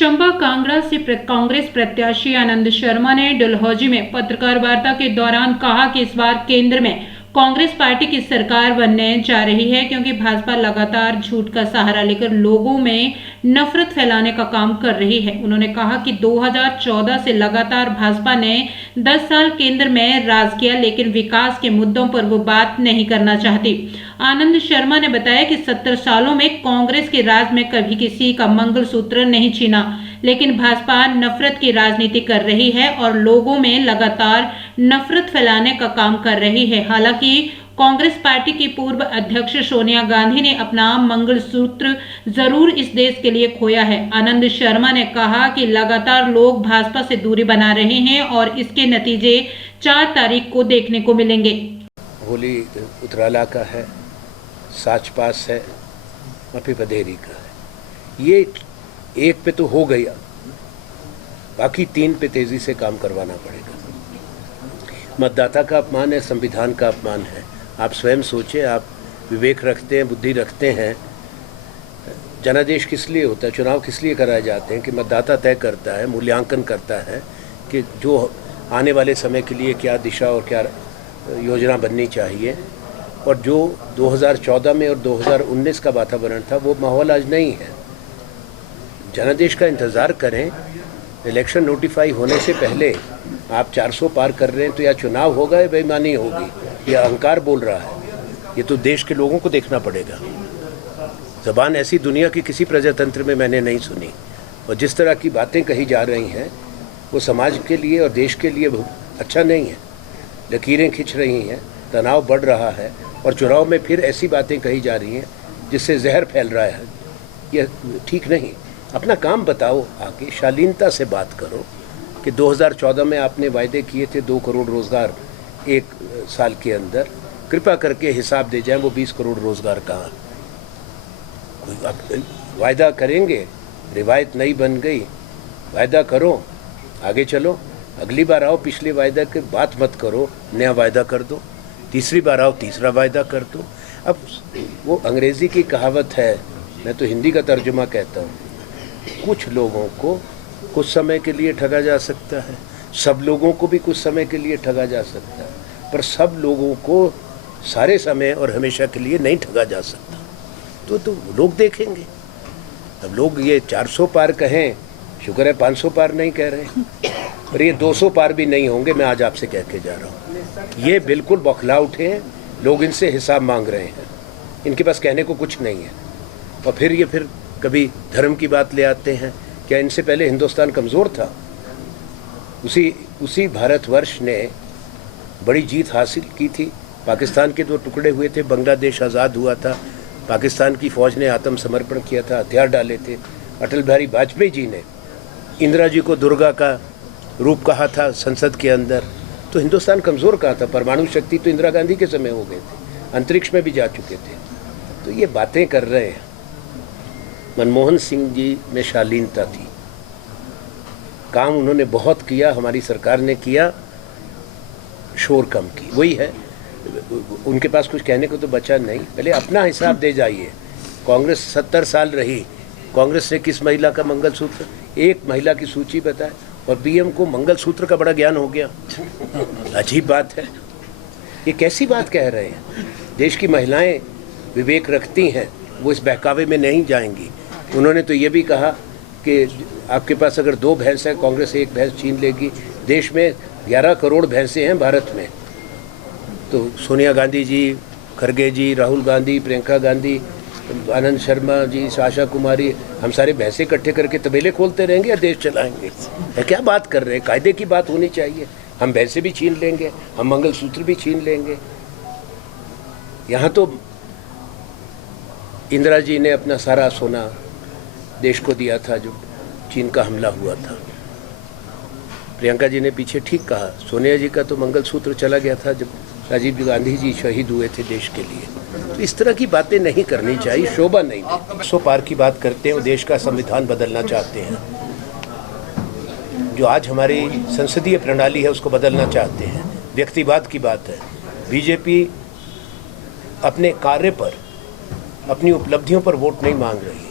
चंबा कांगड़ा से कांग्रेस प्रत्याशी आनंद शर्मा ने डलहौजी में पत्रकार वार्ता के दौरान कहा कि इस बार केंद्र में कांग्रेस पार्टी की सरकार बनने जा रही है, क्योंकि भाजपा लगातार झूठ का सहारा लेकर लोगों में नफरत फैलाने का काम कर रही है। उन्होंने कहा कि 2014 से लगातार भाजपा ने 10 साल केंद्र में राज किया, लेकिन विकास के मुद्दों पर वो बात नहीं करना चाहती। आनंद शर्मा ने बताया कि 70 सालों में कांग्रेस के राज में कभी किसी का मंगलसूत्र नहीं छीना, लेकिन भाजपा नफरत की राजनीति कर रही है और लोगों में लगातार नफरत फैलाने का काम कर रही है। हालांकि कांग्रेस पार्टी की पूर्व अध्यक्ष सोनिया गांधी ने अपना मंगलसूत्र जरूर इस देश के लिए खोया है। आनंद शर्मा ने कहा कि लगातार लोग भाजपा से दूरी बना रहे हैं और इसके नतीजे 4 तारीख को देखने को मिलेंगे। होली उतराला का है, साच पास है, मफी पधेरी का है। ये एक पे तो हो गया, बाकी 3 पे तेजी से काम करवाना पड़ेगा। मतदाता का अपमान है, संविधान का अपमान है। आप स्वयं सोचें, आप विवेक रखते हैं, बुद्धि रखते हैं। जनादेश किस लिए होता है, चुनाव किस लिए कराए जाते हैं कि मतदाता तय करता है, मूल्यांकन करता है कि जो आने वाले समय के लिए क्या दिशा और क्या योजना बननी चाहिए। और जो 2014 में और 2019 का वातावरण था, वो माहौल आज नहीं है। जनादेश का इंतज़ार करें। इलेक्शन नोटिफाई होने से पहले आप 400 पार कर रहे हैं, तो या चुनाव होगा या बेईमानी होगी, या अहंकार बोल रहा है। ये तो देश के लोगों को देखना पड़ेगा। ज़बान ऐसी दुनिया की किसी प्रजातंत्र में मैंने नहीं सुनी, और जिस तरह की बातें कही जा रही हैं वो समाज के लिए और देश के लिए अच्छा नहीं है। लकीरें खिंच रही हैं, तनाव बढ़ रहा है, और चुनाव में फिर ऐसी बातें कही जा रही हैं जिससे जहर फैल रहा है। ये ठीक नहीं। अपना काम बताओ, आके शालीनता से बात करो कि 2014 में आपने वायदे किए थे 2 करोड़ रोज़गार 1 साल के अंदर। कृपया करके हिसाब दे जाएं वो 20 करोड़ रोज़गार कहाँ। कोई वायदा करेंगे, रिवायत नई बन गई, वायदा करो, आगे चलो। अगली बार आओ, पिछले वायदा के बात मत करो, नया वायदा कर दो। तीसरी बार आओ, तीसरा वायदा कर दो। अब वो अंग्रेज़ी की कहावत है, मैं तो हिंदी का तर्जुमा कहता हूँ, कुछ लोगों को कुछ समय के लिए ठगा जा सकता है, सब लोगों को भी कुछ समय के लिए ठगा जा सकता है, पर सब लोगों को सारे समय और हमेशा के लिए नहीं ठगा जा सकता। तो लोग देखेंगे। अब लोग ये 400 पार कहें, शुक्र है 500 पार नहीं कह रहे, और ये 200 पार भी नहीं होंगे। मैं आज आपसे कह के जा रहा हूँ, ये बिल्कुल बौखला उठे हैं लोग, इनसे हिसाब मांग रहे हैं। इनके पास कहने को कुछ नहीं है। और फिर कभी धर्म की बात ले आते हैं। क्या इनसे पहले हिंदुस्तान कमज़ोर था? उसी भारतवर्ष ने बड़ी जीत हासिल की थी। पाकिस्तान के 2 टुकड़े हुए थे, बांग्लादेश आज़ाद हुआ था, पाकिस्तान की फ़ौज ने आत्मसमर्पण किया था, हथियार डाले थे। अटल बिहारी वाजपेयी जी ने इंदिरा जी को दुर्गा का रूप कहा था संसद के अंदर। तो हिंदुस्तान कमज़ोर कहाँ था? परमाणु शक्ति तो इंदिरा गांधी के समय हो गए थे, अंतरिक्ष में भी जा चुके थे। तो ये बातें कर रहे हैं। मनमोहन सिंह जी में शालीनता थी, काम उन्होंने बहुत किया, हमारी सरकार ने किया, शोर कम की, वही है। उनके पास कुछ कहने को तो बचा नहीं। पहले अपना हिसाब दे जाइए। कांग्रेस 70 साल रही, कांग्रेस ने किस महिला का मंगलसूत्र, एक महिला की सूची बताए, और पीएम को मंगलसूत्र का बड़ा ज्ञान हो गया। अजीब बात है, ये कैसी बात कह रहे हैं? देश की महिलाएं विवेक रखती हैं, वो इस बहकावे में नहीं जाएंगी। उन्होंने तो ये भी कहा कि आपके पास अगर 2 भैंस हैं, कांग्रेस 1 भैंस छीन लेगी। देश में 11 करोड़ भैंसें हैं भारत में। तो सोनिया गांधी जी, खरगे जी, राहुल गांधी, प्रियंका गांधी, आनंद शर्मा जी, आशा कुमारी, हम सारे भैंसे इकट्ठे करके तबेले खोलते रहेंगे या देश चलाएंगे? क्या बात कर रहे हैं? कायदे की बात होनी चाहिए। हम भैंसे भी छीन लेंगे, हम मंगलसूत्र भी छीन लेंगे। यहाँ तो इंदिरा जी ने अपना सारा सोना देश को दिया था जो चीन का हमला हुआ था। प्रियंका जी ने पीछे ठीक कहा, सोनिया जी का तो मंगलसूत्र चला गया था जब राजीव गांधी जी शहीद हुए थे देश के लिए। तो इस तरह की बातें नहीं करनी चाहिए, शोभा नहीं। 100 पार की बात करते हैं, वो देश का संविधान बदलना चाहते हैं। जो आज हमारी संसदीय प्रणाली है उसको बदलना चाहते हैं। व्यक्तिवाद की बात है। बीजेपी अपने कार्य पर, अपनी उपलब्धियों पर वोट नहीं मांग रही है।